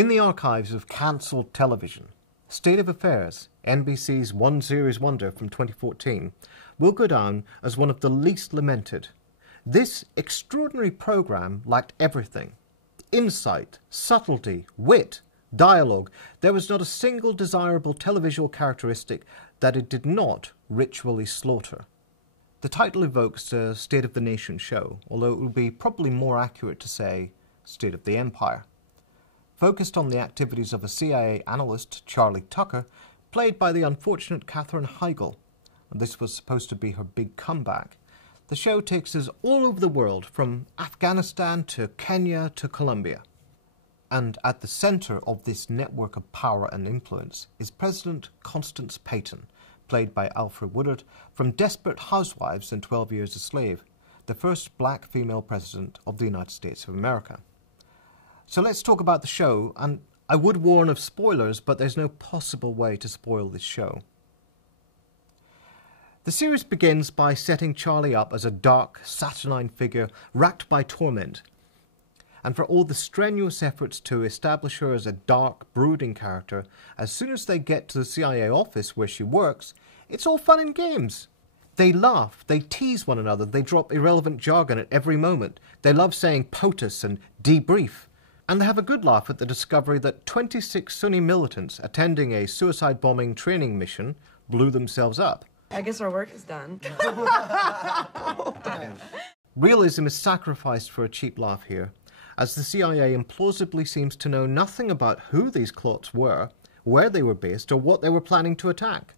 In the archives of cancelled television, State of Affairs, NBC's one series wonder from 2014, will go down as one of the least lamented. This extraordinary programme lacked everything: insight, subtlety, wit, dialogue. There was not a single desirable televisual characteristic that it did not ritually slaughter. The title evokes a State of the Nation show, although it would be probably more accurate to say State of the Empire. Focused on the activities of a CIA analyst, Charlie Tucker, played by the unfortunate Katherine Heigl. This was supposed to be her big comeback. The show takes us all over the world, from Afghanistan to Kenya to Colombia. And at the centre of this network of power and influence is President Constance Payton, played by Alfred Woodard, from Desperate Housewives and 12 Years a Slave, the first black female president of the United States of America. So let's talk about the show, and I would warn of spoilers, but there's no possible way to spoil this show. The series begins by setting Charlie up as a dark, saturnine figure racked by torment. And for all the strenuous efforts to establish her as a dark, brooding character, as soon as they get to the CIA office where she works, it's all fun and games. They laugh, they tease one another, they drop irrelevant jargon at every moment. They love saying POTUS and debrief. And they have a good laugh at the discovery that 26 Sunni militants attending a suicide bombing training mission blew themselves up. I guess our work is done. Realism is sacrificed for a cheap laugh here, as the CIA implausibly seems to know nothing about who these clots were, where they were based, or what they were planning to attack.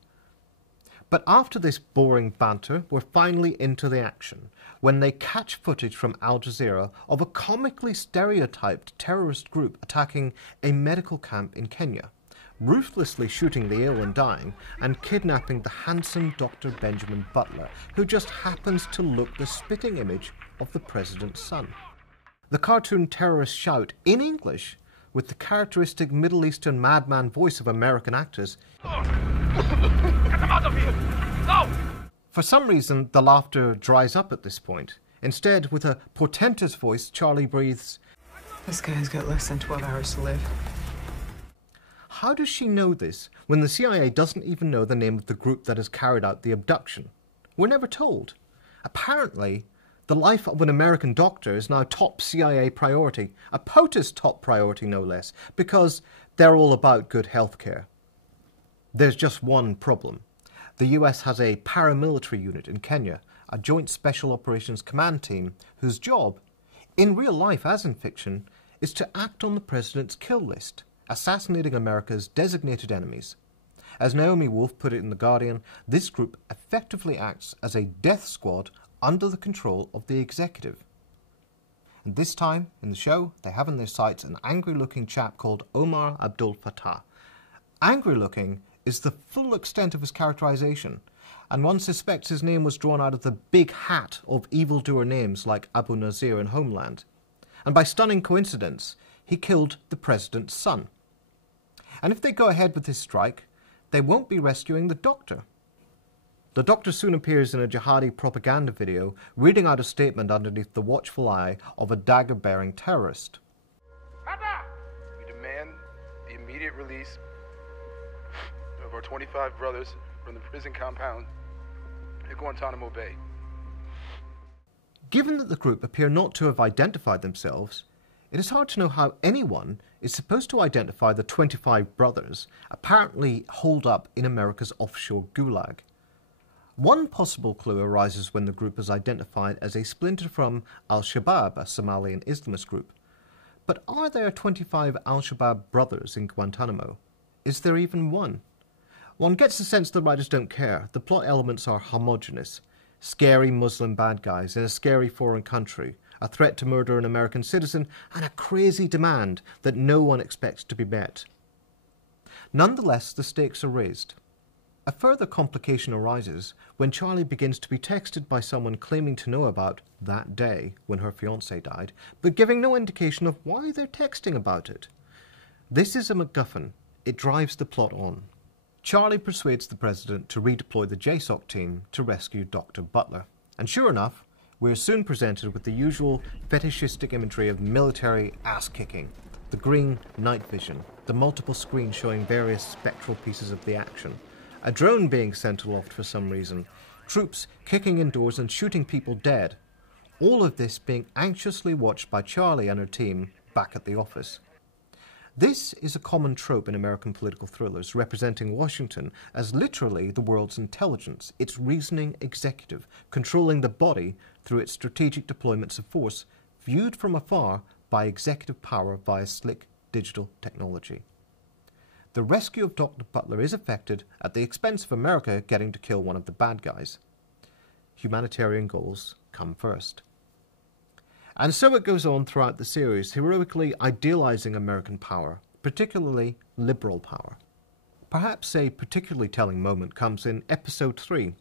But after this boring banter, we're finally into the action, when they catch footage from Al Jazeera of a comically stereotyped terrorist group attacking a medical camp in Kenya, ruthlessly shooting the ill and dying, and kidnapping the handsome Dr. Benjamin Butler, who just happens to look the spitting image of the president's son. The cartoon terrorists shout, in English, with the characteristic Middle Eastern madman voice of American actors. Get them out of here! No! For some reason, the laughter dries up at this point. Instead, with a portentous voice, Charlie breathes, This guy's got less than 12 hours to live. How does she know this when the CIA doesn't even know the name of the group that has carried out the abduction? We're never told. Apparently, the life of an American doctor is now top CIA priority, a POTUS top priority no less, because they're all about good healthcare. There's just one problem. The US has a paramilitary unit in Kenya, a joint special operations command team, whose job, in real life as in fiction, is to act on the president's kill list, assassinating America's designated enemies. As Naomi Wolf put it in The Guardian, this group effectively acts as a death squad under the control of the executive. And this time, in the show, they have in their sights an angry-looking chap called Omar Abdul Fattah. Angry-looking is the full extent of his characterization, and one suspects his name was drawn out of the big hat of evildoer names like Abu Nazir in Homeland. And by stunning coincidence, he killed the president's son. And if they go ahead with this strike, they won't be rescuing the doctor. The doctor soon appears in a jihadi propaganda video, reading out a statement underneath the watchful eye of a dagger-bearing terrorist. We demand the immediate release of our 25 brothers from the prison compound at Guantanamo Bay. Given that the group appear not to have identified themselves, it is hard to know how anyone is supposed to identify the 25 brothers apparently holed up in America's offshore gulag. One possible clue arises when the group is identified as a splinter from Al-Shabaab, a Somalian Islamist group. But are there 25 Al-Shabaab brothers in Guantanamo? Is there even one? One gets the sense the writers don't care. The plot elements are homogeneous. Scary Muslim bad guys in a scary foreign country, a threat to murder an American citizen, and a crazy demand that no one expects to be met. Nonetheless, the stakes are raised. A further complication arises when Charlie begins to be texted by someone claiming to know about that day when her fiancé died, but giving no indication of why they're texting about it. This is a MacGuffin. It drives the plot on. Charlie persuades the president to redeploy the JSOC team to rescue Dr. Butler. And sure enough, we're soon presented with the usual fetishistic imagery of military ass-kicking. the green night vision, the multiple screens showing various spectral pieces of the action, a drone being sent aloft for some reason, troops kicking indoors and shooting people dead, all of this being anxiously watched by Charlie and her team back at the office. This is a common trope in American political thrillers, representing Washington as literally the world's intelligence, its reasoning executive, controlling the body through its strategic deployments of force, viewed from afar by executive power via slick digital technology. The rescue of Dr. Butler is effected at the expense of America getting to kill one of the bad guys. Humanitarian goals come first. And so it goes on throughout the series, heroically idealizing American power, particularly liberal power. Perhaps a particularly telling moment comes in episode 3,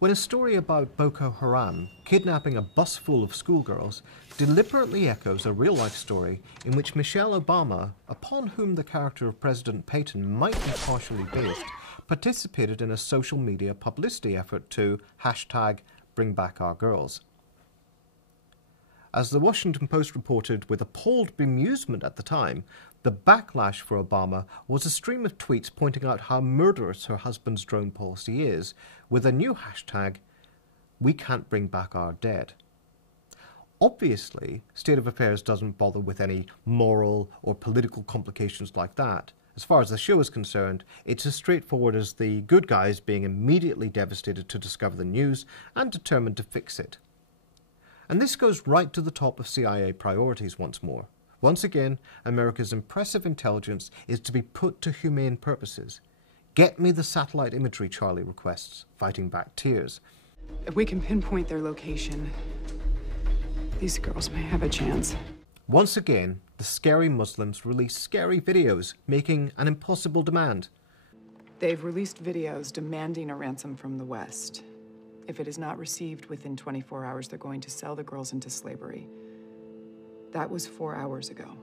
when a story about Boko Haram kidnapping a bus full of schoolgirls deliberately echoes a real-life story in which Michelle Obama, upon whom the character of President Peyton might be partially based, participated in a social media publicity effort to #BringBackOurGirls. As the Washington Post reported with appalled bemusement at the time, the backlash for Obama was a stream of tweets pointing out how murderous her husband's drone policy is, with a new hashtag, "We can't bring back our dead." Obviously, State of Affairs doesn't bother with any moral or political complications like that. As far as the show is concerned, it's as straightforward as the good guys being immediately devastated to discover the news and determined to fix it. And this goes right to the top of CIA priorities once more. Once again, America's impressive intelligence is to be put to humane purposes. "Get me the satellite imagery," Charlie requests, fighting back tears. If we can pinpoint their location, these girls may have a chance. Once again, the scary Muslims release scary videos, making an impossible demand. They've released videos demanding a ransom from the West. If it is not received within 24 hours, they're going to sell the girls into slavery. That was 4 hours ago.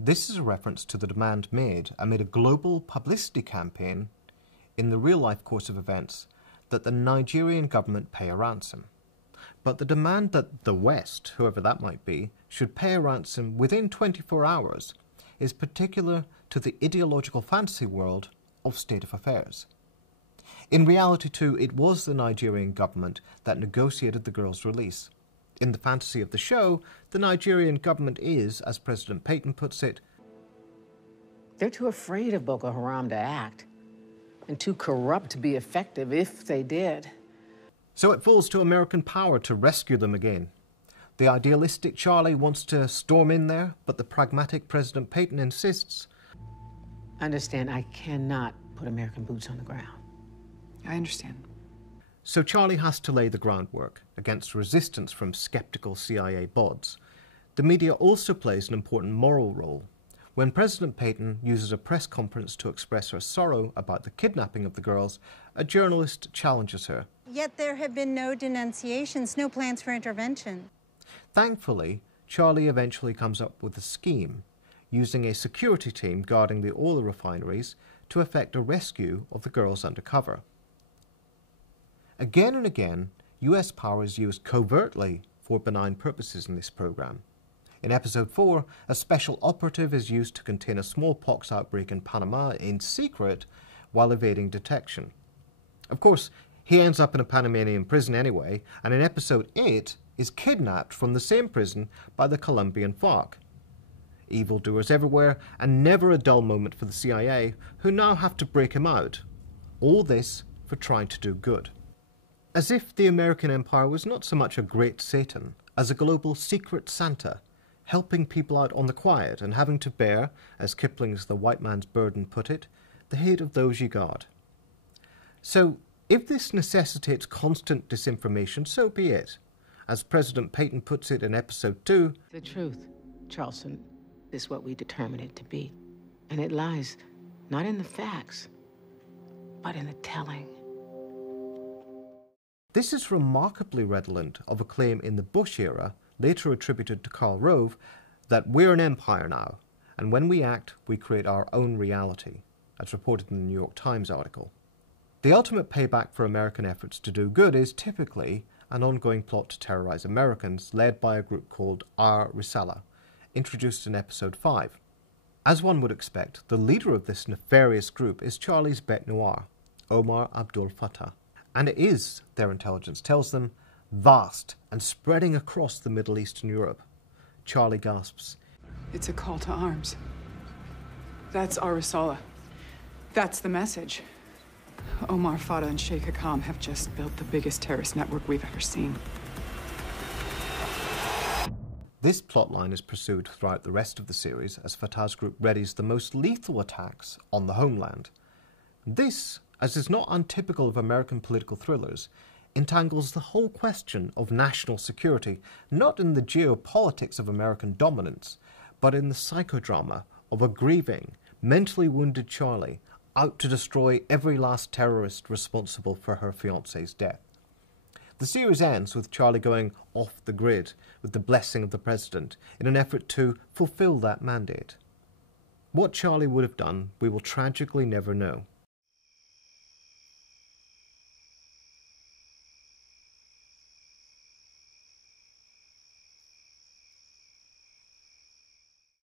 This is a reference to the demand made amid a global publicity campaign in the real-life course of events that the Nigerian government pay a ransom. But the demand that the West, whoever that might be, should pay a ransom within 24 hours is particular to the ideological fantasy world of State of Affairs. In reality, too, it was the Nigerian government that negotiated the girls' release. In the fantasy of the show, the Nigerian government is, as President Peyton puts it, "They're too afraid of Boko Haram to act, and too corrupt to be effective if they did." So it falls to American power to rescue them again. The idealistic Charlie wants to storm in there, but the pragmatic President Peyton insists. Understand, I cannot put American boots on the ground. I understand. So Charlie has to lay the groundwork against resistance from skeptical CIA bods. The media also plays an important moral role. When President Peyton uses a press conference to express her sorrow about the kidnapping of the girls, a journalist challenges her. Yet there have been no denunciations, no plans for intervention. Thankfully, Charlie eventually comes up with a scheme, using a security team guarding the oil refineries to effect a rescue of the girls undercover. Again and again, US power is used covertly for benign purposes in this program. In episode 4, a special operative is used to contain a smallpox outbreak in Panama in secret while evading detection. Of course, he ends up in a Panamanian prison anyway, and in episode 8 is kidnapped from the same prison by the Colombian FARC. Evildoers everywhere, and never a dull moment for the CIA, who now have to break him out. All this for trying to do good. As if the American empire was not so much a great Satan as a global secret Santa, helping people out on the quiet and having to bear, as Kipling's The White Man's Burden put it, the hate of those you guard. So, if this necessitates constant disinformation, so be it. As President Peyton puts it in episode 2, "The truth, Charleston, is what we determine it to be. And it lies not in the facts, but in the telling." This is remarkably redolent of a claim in the Bush era, later attributed to Karl Rove, that we're an empire now, and when we act, we create our own reality, as reported in the New York Times article. The ultimate payback for American efforts to do good is typically an ongoing plot to terrorize Americans, led by a group called Our Risala, introduced in episode 5. As one would expect, the leader of this nefarious group is Charlie's bête noir, Omar Abdul Fattah, and it is, their intelligence tells them, vast and spreading across the Middle East and Europe. Charlie gasps. It's a call to arms. That's our Risala. That's the message. Omar Fattah and Sheikh Hakam have just built the biggest terrorist network we've ever seen. This plotline is pursued throughout the rest of the series as Fattah's group readies the most lethal attacks on the homeland. This, as is not untypical of American political thrillers, entangles the whole question of national security, not in the geopolitics of American dominance, but in the psychodrama of a grieving, mentally wounded Charlie out to destroy every last terrorist responsible for her fiancé's death. The series ends with Charlie going off the grid with the blessing of the president in an effort to fulfill that mandate. What Charlie would have done, we will tragically never know.